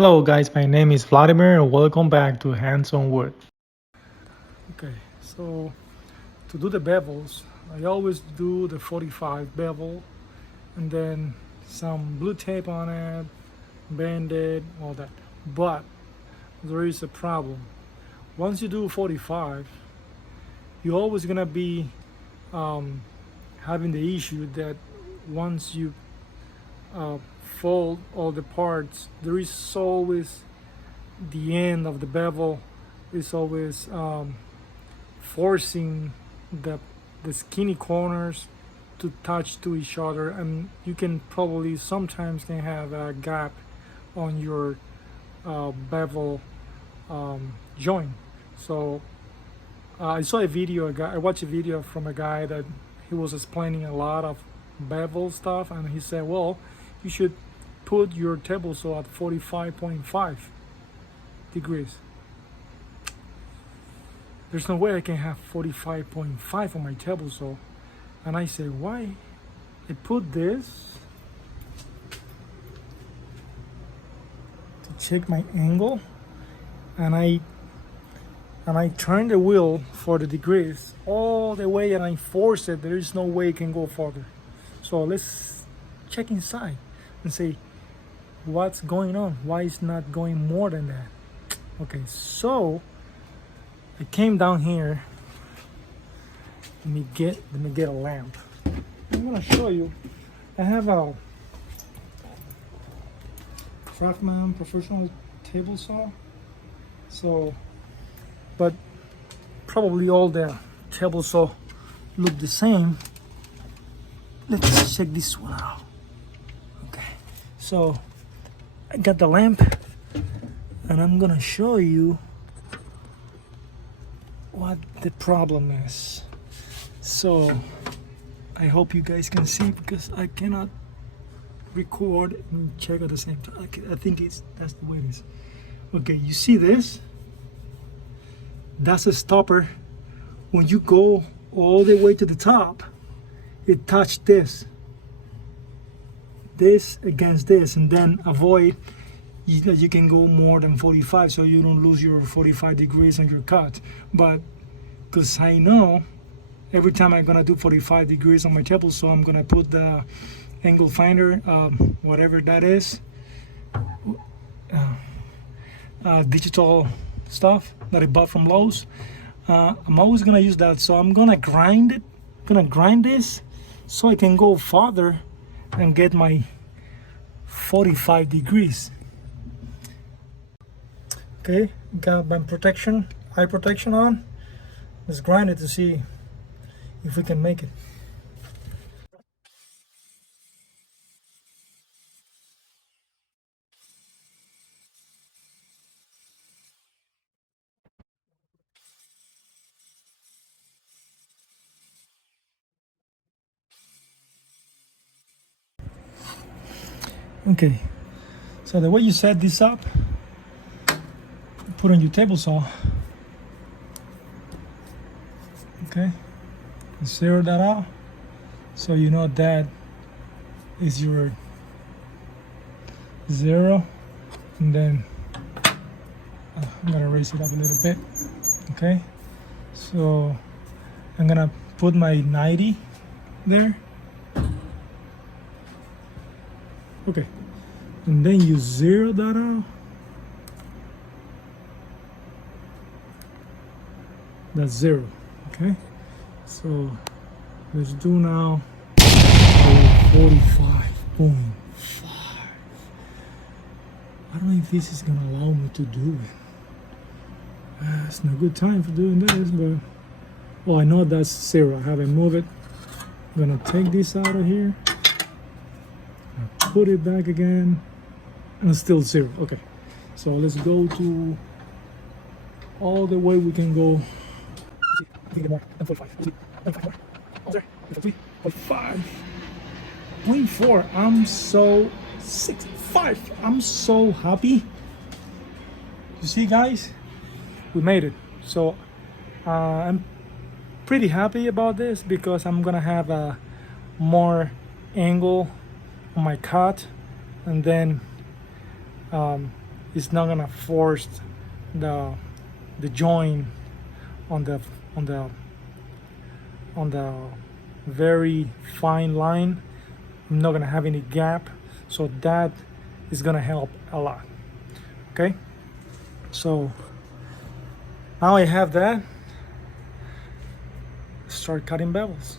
Hello guys, my name is Vladimir and welcome back to Hands on Wood. Okay, so to do the bevels, I always do the 45 bevel and then some blue tape on it, band-aid, all that. But there is a problem. Once you do 45, you're always gonna be um, having the issue that once you uh, fold all the parts, there is always the end of the bevel is always forcing the skinny corners to touch to each other, and you can probably sometimes can have a gap on your bevel joint. So I saw a video. I watched a video from a guy that he was explaining a lot of bevel stuff, and he said, "Well, you should put your table saw at 45.5 degrees." There's no way I can have 45.5 on my table saw. And I say, why? I put this to check my angle, and I turn the wheel for the degrees all the way, and I force it. There is no way it can go further. So let's check inside and see what's going on. Why it's not going more than that? Okay, so I came down here. Let me get a lamp. I'm gonna show you. I have a Craftsman professional table saw. So, but probably all the table saw look the same. Let's check this one out. Okay, so I got the lamp, and I'm gonna show you what the problem is. So I hope you guys can see, because I cannot record and check at the same time. I think that's the way it is. Okay, you see this? That's a stopper. When you go all the way to the top, it touched this against this, and then avoid you can go more than 45, so you don't lose your 45 degrees on your cut. But because I know every time I'm gonna do 45 degrees on my table, so I'm gonna put the angle finder, whatever that is, digital stuff that I bought from Lowe's. I'm always gonna use that, so I'm gonna grind it. Gonna grind this so I can go farther and get my 45 degrees. Okay, got my eye protection on. Let's grind it to see if we can make it. Okay, so the way you set this up, put on your table saw. Okay, zero that out, so you know that is your zero, and then I'm gonna raise it up a little bit. Okay, so I'm gonna put my 90 there. Okay, and then you zero that out. That's zero. Okay, so let's do now 45.5. I don't know if this is gonna allow me to do it. It's not a good time for doing this, but I know that's zero. I haven't moved it. I'm gonna take this out of here, put it back again, and it's still zero. Okay, so let's go to all the way we can go. I think more than 45. 45 more. Oh, there. 45.4. I'm so 65. I'm so happy. You see, guys, we made it. So I'm pretty happy about this, because I'm gonna have a more angle on my cut, and then it's not gonna force the joint on the on the on the very fine line. I'm not gonna have any gap, so that is gonna help a lot. Okay, so now I have that. Start cutting bevels.